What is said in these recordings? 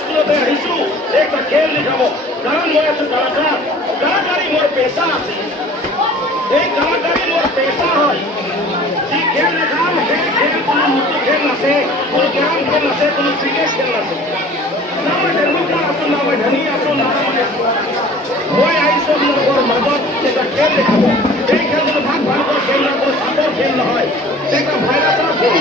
স্কুলতে আহিছোঁ একটা খেল দেখাব কাৰণ মই আছোঁ কালাকাৰ কালাকাৰী মোৰ পেচা আছে এই কালাকাৰী মোৰ পেচা হয় যি খেল দেখাম সেই খেল কোনো মুক্ত খেল নাছে কোনো কেৰম খেল নাছে কোনো ক্ৰিকেট খেল নাছে না মই টেণ্ডুলকাৰ আছোঁ না মই ধনী আছোঁ না মই আহিছোঁ আপোনালোকৰ মাজত এটা খেল দেখাব এই খেলটো ভাগ ভাগৰ খেল নহয় কোনো চাপৰ খেল নহয় এটা ভাইৰাছৰ খেল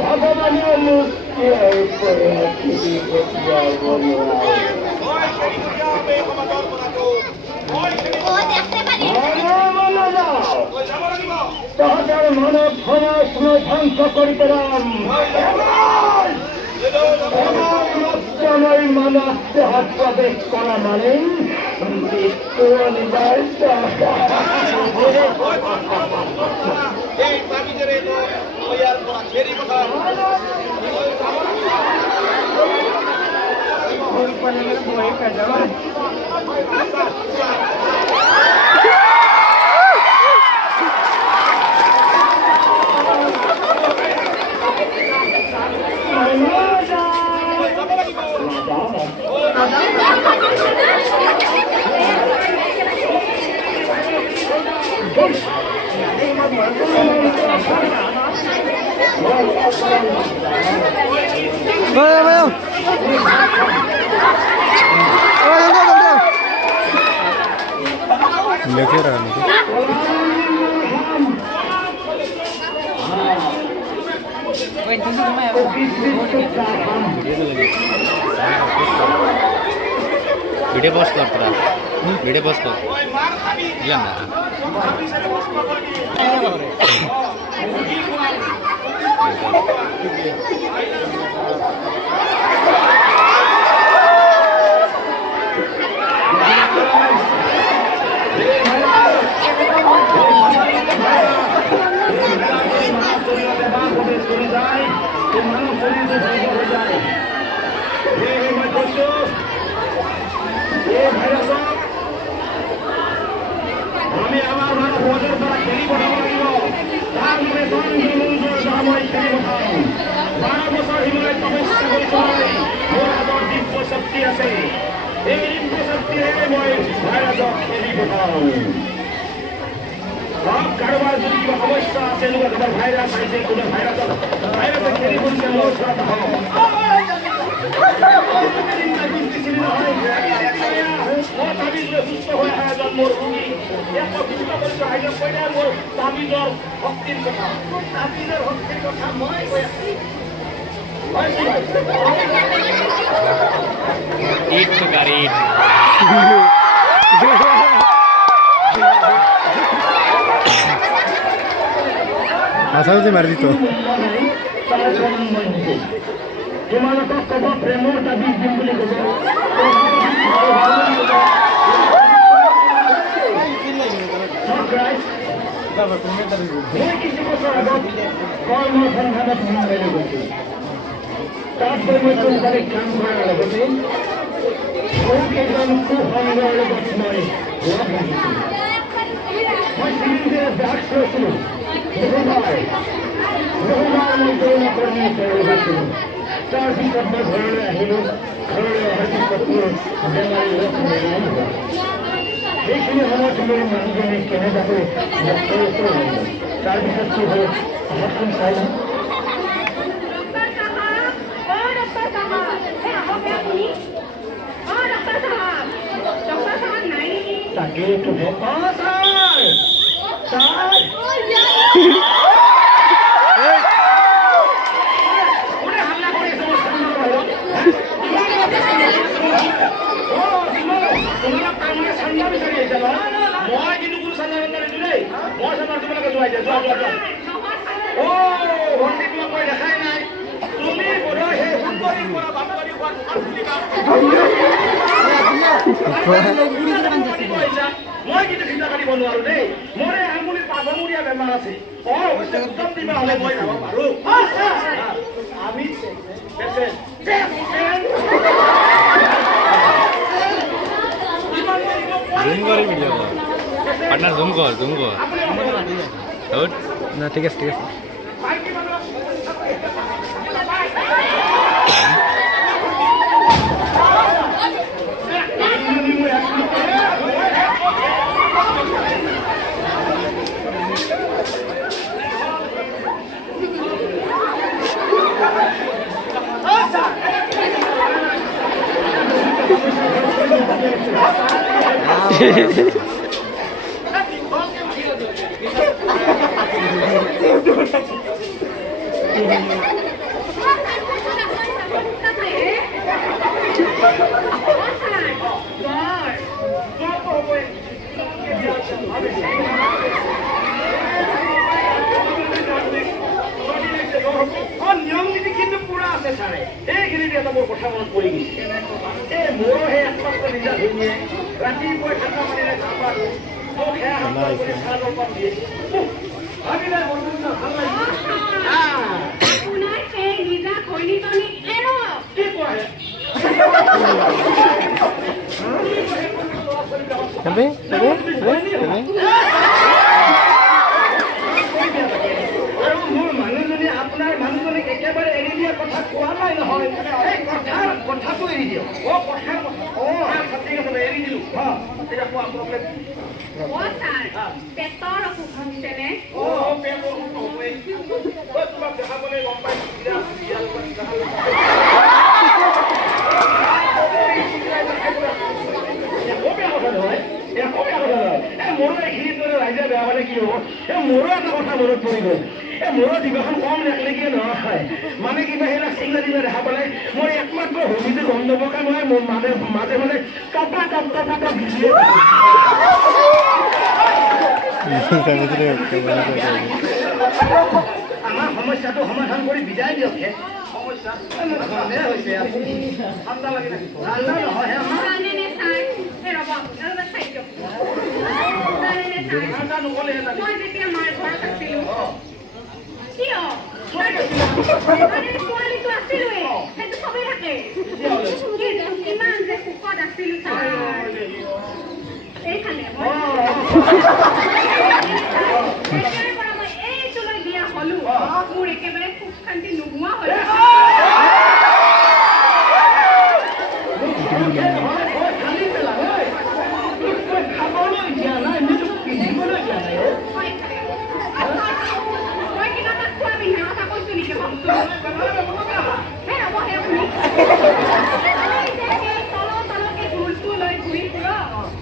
ভগবানের মুক্তি তাহাদের মানব সমাজ ধ্বংস করিতেলাম মানবকে হাত প্রবেশ করা মানে वीडियो पोस्ट कर तेरा वीडियो पोस्ट कर दिया ना আমি আমার ভালো বছর তারা খেলি পঠাবো লাগিব তার মনে সময় খেলি পঠাও 12 বছর হিমালয় তপস্যা কৰি মোৰ আগৰ দিব্য শক্তি আছে এই দিব্য শক্তিৰে মই ভাইৰাছক খেলি পঠাও কাৰোবাৰ যদি কিবা সমস্যা আছে এনেকুৱা ভাইৰাছ আহিছে কোনো ভাইৰাছক খেলি পৰিছে মোৰ ওচৰত সুস্থ হয়ে জন্মর রোগী এত সুস্থ করছে আইলে কইলে মোর তাবিজর ভক্তির কথা তাবিজের ভক্তির কথা মই কই আছি ইট তো গাড়ি ইট আসাও যে মারি দিত তোমালোকক কব প্ৰেমৰ তাবিজ দিম বুলি কব মই কিছু বছৰ আগত কৰ্মৰ সন্ধানত মুম্বাইলৈ গৈছিলোঁ। তাত গৈ মই কোম্পানীত কাম কৰাৰ লগতে বহুকেইজন সুসংগৰ লগত মই লগ লাগিছিলোঁ। মই চিভিল ড্ৰাগছ লৈছিলোঁ। বহুবাৰ মই যৌনকৰ্মী কৰিছিলোঁ। তাৰপিছত মই ঘৰলৈ আহিলোঁ। ঘৰলৈ অহাৰ পিছত মোৰ বেমাৰী লগ নাই হোৱা। সেইখিনি সময়ত মোৰ মানুহজনে কেনেবাকৈ ডক্টৰৰ ওচৰত আহিলে। তাৰপিছত কি হ'ল অহাখন চাই লওঁ। তাকেইটোহে মই কিন্তু কোনো চান্দা নিদিওঁ দেই। মই চান্দা তোমালোকে যোৱাই দিয়া। ভণ্টি তোমাক মই দেখাই নাই। তুমি বোধহয় সেই সুন্দৰী পৰা বানবাৰী হোৱা দোকান খুলিবা। মই কিন্তু চিন্তা কৰিব নোৱাৰো দেই। মোৰ এই আঙুলিৰ পাগমূৰীয়া বেমাৰ আছে। অৱশ্যে উত্তম দিবা হ'লে মই যাব পাৰো। আমি জুম কৰে ভিডিও পাৰ্টনাৰ জুম কৰ না ঠিক আছে ঠিক আছে নিয়ম নীতি কিন্তু পুৰা আছে ছাৰে। এইখিনি এটা মোৰ কথা মনত পৰি গৈছে। এই মোৰো সেই একমাত্ৰ নিজা ধুনীয়ে ৰাতিপুৱাই ঠাণ্ডা পানীৰে গা পা ধুই মোক সেয়া হাতৰ কৰি চাহ জলপান দিয়ে। ভাবিলে মনটো ভাল লাগিছে। কি কোৱা হে? আৰু মোৰ মানুহজনী আপোনাৰ মানুহজনীক একেবাৰে এৰি দিয়া কথা কোৱা নাই নহয়। এই কথাটো এৰি দিয়ক। কথাৰ কথা ঠিক আছে এৰি দিলো। তেতিয়া কোৱা প্ৰব্লেম পেটৰ অসুখ হৈছেনে? তোমাক দেখাবলৈ গম পাইছো। মোৰো এইখিনিত ৰাইজে বেয়া পালে কি হ'ব? মোৰো এটা কথা মনত পৰি গ'ল। মোৰো জিভাখন কম ৰাখিলে নহয়। মানে কিবা সেইবিলাক চিংৰা দিনা দেখা পালে মই একমাত্ৰ হবিটো গম নাপাকে নহয়। মোৰ মাজে মাজে টকা আমাৰ সমস্যাটো সমাধান কৰি বিদায় দিয়ক। সমস্যা হৈছে ঠাণ্ডা লাগি নহয় মই যেতিয়া মাৰ ঘৰত আছিলো পোৱালিটো আছিলোৱে সেইটো চবেই থাকে। ইমান যে সুখত আছিলো এইখানে মই এইটোলৈ বিয়া হলো। মোৰ একেবাৰে সুখ শান্তি নোহোৱা হৈ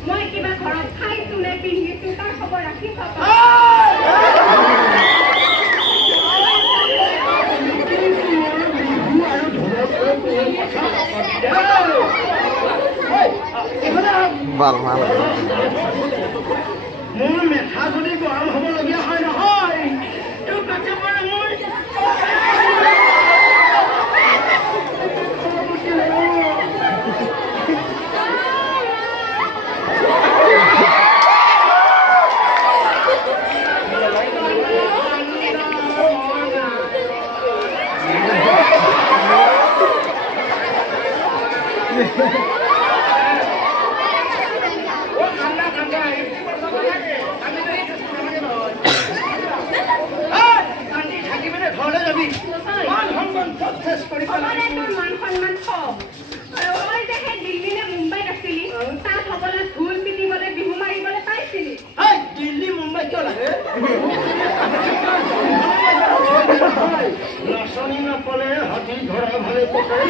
মই কিবা ঘৰত খাইছো নে পিন্ধিছো তাৰ খবৰ ৰাখি মোৰ মেথা যদি গৰম হ'বলগীয়া হয় নহয় কিয় লাগে নাচনি নাপালে হাতী ধৰা ভালে পকাই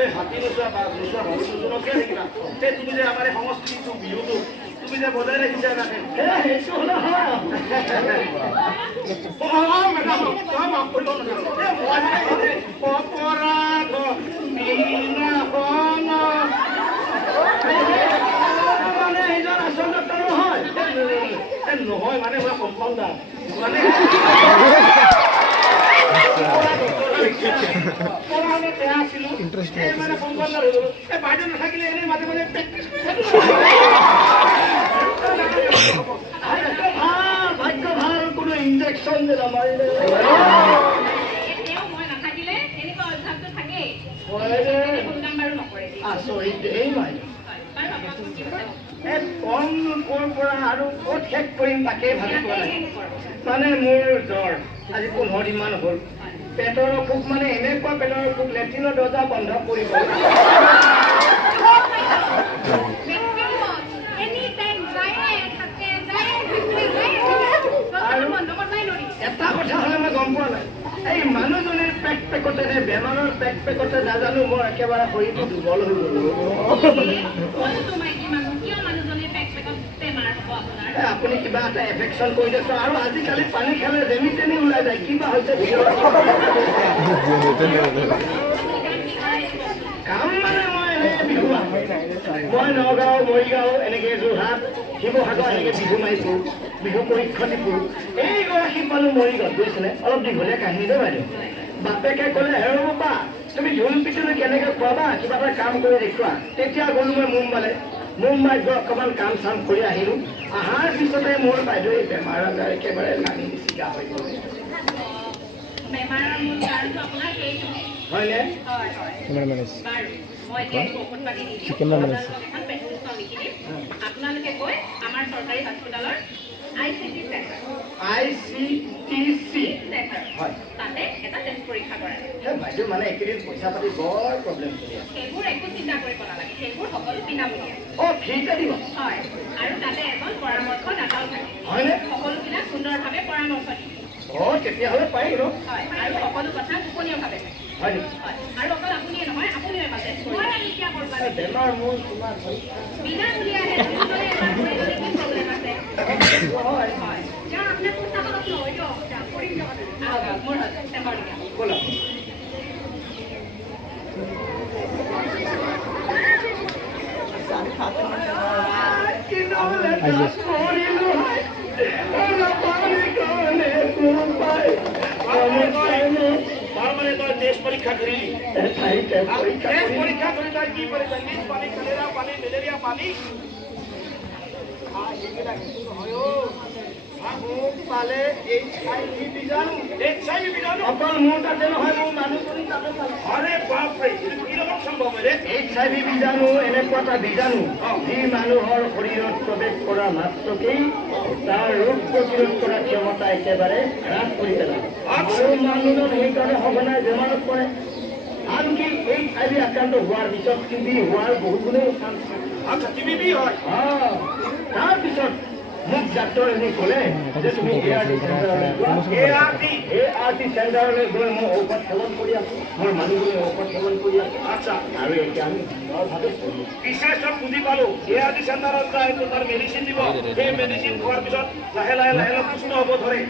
এই হাতী নোচোৱা বা নোচোৱা ভাবি নোচোৱাকে থাকিলা তুমি যে আমাৰ সংস্কৃতিটো বিহুটো তুমি যে বজাই ৰাখিছা তাকে সেইটো হ'লে হয় নহয় মানে মই কম্পাউণ্ডাৰ মানে বেয়া আছিলো মানে কম্পাউণ্ডাৰ হৈ গলো বাইদেউ নাথাকিলে এনেই মাজে মাজে প্ৰেক্টিচ ভাগ্য ভাল কোনো ইনজেকশ্যন যে নামাৰিলে মই নাথাকিলে এনেকুৱা অভ্যাসটো থাকেই আচৰিত দেই বাইদেউ কম ক'ৰ পৰা আৰু ক'ত শেষ কৰিম তাকেই ভাবিব লাগে মানে মোৰ জ্বৰ আজি 15 দিনমান হ'ল পেটৰ অসুখ মানে এনেকুৱা পেটৰ অসুখ লেট্ৰিনৰ দৰ্জা বন্ধ কৰিব এটা কথা হ'লে মই গম পোৱা নাই এই মানুহজনীৰ পেক পেকতে নে বেমাৰৰ পেক পেকতে নাজানো মই একেবাৰে শৰীৰটো দুৰ্বল হৈ গ'লো আপুনি কিবা এটা এফেকশ্যন কৰি দিছে আৰু আজিকালি পানী খালে যেনি তেনি ওলাই যায় কিবা হৈছে কাম মানে মই এনেকৈ বিহু মই নগাঁও মৰিগাঁও এনেকৈ যোৰহাট শিৱসাগৰ এনেকৈ বিহু মাৰিছোঁ বিহু পৰীক্ষা দিছোঁ এইগৰাকী মানুহ মৰিগাঁৱত গৈছিলে অলপ দীঘলীয়া কাহিনী দেই বাইদেউ বাপেকে ক'লে হেৰ বাবা তুমি ঢোল পিছলৈ কেনেকৈ খোৱাবা কিবা এটা কাম কৰি দেখুওৱা তেতিয়া গ'লো মই মুম্বাইত গৈ অকণমান কাম চাম কৰি আহিলোঁ অহাৰ পিছতে মোৰ বাইদেউ এই বেমাৰ আজাৰ একেবাৰে লাগি চিগা হৈ গ'ল হয়নে আপোনালোকে গৈ আমাৰ চৰকাৰী হস্পিটেলৰ ICTC হয় তাতে এটা টেষ্ট পৰীক্ষা কৰে বাইদেউ মানে এইকেইদিন পইচা পাতি বৰ প্ৰব্লেম চলি আছে সেইবোৰ একো চিন্তা কৰিব নালাগে সেইবোৰ সকলো বিনামূলীয়া ফ্ৰীতে দিব হয় আৰু তাতে এজন পৰামৰ্শদাতাও থাকে হয়নে সকলোবিলাক সুন্দৰভাৱে পৰামৰ্শ দিয়ে তেতিয়াহ'লে পাৰি ন হয় আৰু সকলো কথা গোপনীয়ভাৱে থাকে হয় নেকি হয় আৰু অকল আপুনিয়ে নহয় আপুনিও এবাৰ টেষ্ট কৰিব বেমাৰ মোৰ তোমাৰ বিনামূলীয়াহে আপুনি এবাৰ কৰি ল'লে কি প্ৰব্লেম আছে হয় হয় যাৰ আপোনাৰ পইচা খৰচ নহয় দিয়ক কৰিম দিয়ক মোৰ চেম্বাৰ ব'লা টেষ্ট পৰীক্ষা কৰিলি টেষ্ট পৰীক্ষা কৰি তই কি কৰিবি পানী কলেৰা পানী মেলেৰিয়া পানী পালে HIV বীজাণু অকল মোৰ তাতে নহয় মোৰ মানুহজনী তাতে আৰে বাপৰে কি ৰকম সম্ভৱ হয় HIV বীজাণু এনেকুৱা এটা বীজাণু যি মানুহৰ শৰীৰত প্ৰৱেশ কৰা মাত্ৰকেই তাৰ ৰোগ প্ৰতিৰোধ কৰা ক্ষমতা একেবাৰে হ্ৰাস কৰি পেলায় আৰু মানুহজন সেইকাৰণে সঘনাই বেমাৰত পৰে আনকি HIV আক্ৰান্ত হোৱাৰ পিছত TB হোৱাৰ বহুত গুণেই আচ্ছা TB হয় তাৰপিছত মোক ডাক্তৰ এনে ক'লে যে তুমি ART চেণ্টাৰলৈ গৈ মই ঔষধ সেৱন কৰি আছোঁ মোৰ মানুহবোৰে ঔষধ সেৱন কৰি আছোঁ আচ্ছা আৰু এতিয়া আমি বিশেষ বুজি পালোঁ ART চেণ্টাৰত যায় তো তাৰ মেডিচিন দিব সেই মেডিচিন খোৱাৰ পিছত লাহে লাহে লাহে লাহে সুস্থ হ'ব ধৰে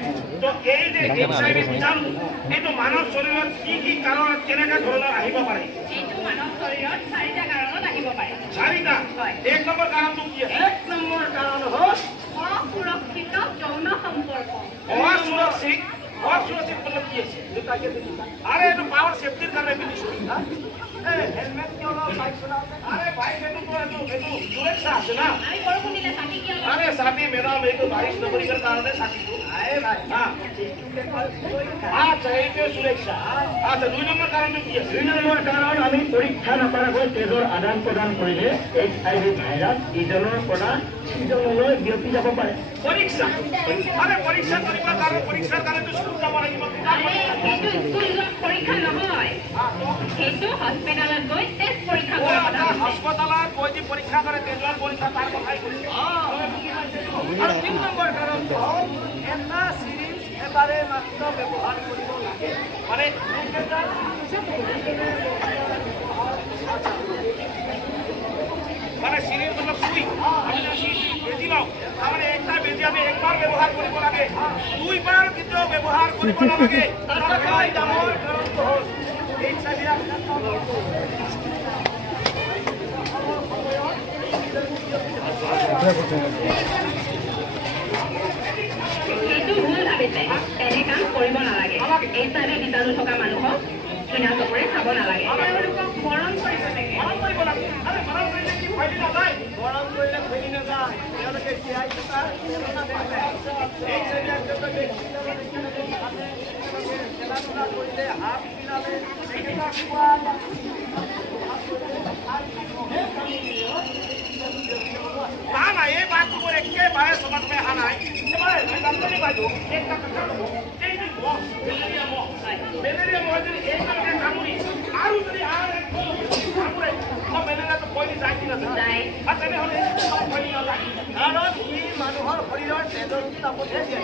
তো এই যে HIV বীজাণু এইটো মানৱ শৰীৰত কি কি কাৰণত কেনেকুৱা ধৰণৰ আহিব পাৰে এইটো মানৱ শৰীৰত 4টা কাৰণত আহিব পাৰে 4টা হয় 1 নম্বৰ কাৰণটো কি 1 নম্বৰ কাৰণ হ'ল অসুৰক্ষিত যৌন সম্পৰ্ক অসুৰক্ষিত মানে কি আছে আৰে এইটো পাৱাৰ সেফটিৰ কাৰণে পিন্ধিছোঁ হেলমেট কিয় লওঁ বাইক চলাওঁতে আৰে বাইক এইটো সুৰক্ষা আছে না আমি বৰষুণ দিলে ছাতি কিয় লওঁ আৰে ছাতি মেডাম এইটো বাৰিশ নগৰীকাৰ কাৰণে ছাতিটো আৰে ভাই আচ্ছা এইটো সুৰক্ষা আচ্ছা 2 নম্বৰ কাৰণটো কি আছে 2 নম্বৰ কাৰণ আমি পৰীক্ষা নকৰাকৈ তেজৰ আদান প্ৰদান কৰিলে HIV ভাইৰাছ ইজনৰ পৰা অক্সিজেনলৈ বিয়পি যাব পাৰে পৰীক্ষা আৰে পৰীক্ষা কৰিবৰ কাৰণে পৰীক্ষাৰ কাৰণেতো স্কুল যাব লাগিব সেইটো স্কুলত পৰীক্ষা নহয় সেইটো হস্পিটেলত গৈ টেষ্ট পৰীক্ষা কৰা কথা হাস্পতালত গৈ যি পৰীক্ষা কৰে তেজৰ পৰীক্ষা তাৰ কথাই কৈছে আৰু 3 নম্বৰ কাৰণটো হ'ল এটা চিৰিঞ্জ এবাৰে মাত্ৰ ব্যৱহাৰ কৰিব লাগে মানে মানে সিরিজ হলো সুই আমি যদি বেজি লও তাহলে একটা বেজি আমি একবার ব্যবহার কৰিব লাগে দুইবাৰ কিন্তু ব্যবহাৰ কৰিব নালাগে তাৰ কাই দামৰ কাৰণ তো হল এই চাবিয়া সেইটো ভুল ভাবিছে তেনে কাম কৰিব নালাগে এই চাইডে বীজাণু থকা মানুহক কিনা চকুৰে চাব নালাগে তেওঁলোকক মৰম কৰিব লাগে মৰম কৰিব লাগে আৰে মৰম কৰিলে কি ফাইলি নাযায় মৰম কৰিলে ফাইলি নাযায় তেওঁলোকে জীয়াই থকা এই চাবিয়া যত খেলা কৰিলে হাত পিনালে এইটা খোৱা না এই বাতটো মোৰ একেবাৰে সমাজ মে আহা নাই এবারে মই ডাক্তারি বাইদেউ একটা কথা কব এই যে মেলেরিয়া মহ যদি এই কারণে কামুরি আৰু যদি আর এক কামুরে মেলেরিয়া তো কইনি যায় কি না যায় আর তেনেহলে সব কইনি না যায় কাৰণ ই মানুহৰ শৰীৰৰ তেজৰ তাপতহে দিয়ে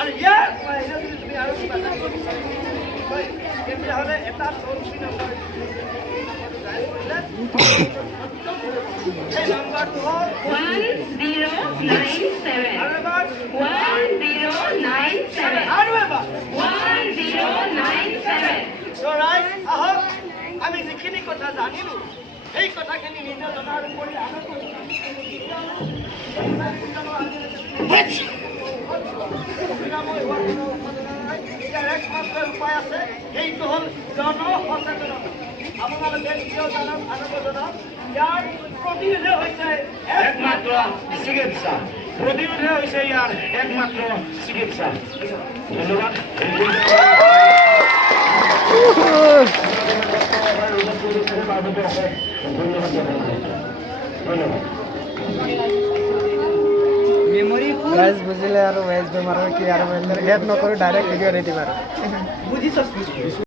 আৰু ইয়াৰ বাহিৰে যদি তুমি আৰু কিবা তেতিয়াহ'লে এটা চলচি নম্বৰ এই নম্বৰটো হ'ল 1097 আৰু এবাৰ 1097 আৰু এবাৰ 1097 চৰাই আহক আমি যিখিনি কথা জানিলোঁ সেই কথাখিনি নিজে জনাৰ উপৰি আনক ইয়াৰ একমাত্ৰ উপায় আছে সেইটো হ'ল জনসচেতনতা আপোনালোকে নিজেও জানক আনকো জনাওক ইয়াৰ প্ৰতিৰোধে হৈছে একমাত্ৰ চিকিৎসা প্ৰতিৰোধে হৈছে ইয়াৰ একমাত্ৰ চিকিৎসা ধন্যবাদ গাইজ বুজিলে আৰু ভেজ বেমাৰৰ কি আৰু হেড নকৰোঁ ডাইৰেক্ট ভিডিঅ' দি দিম আৰু বুজিছ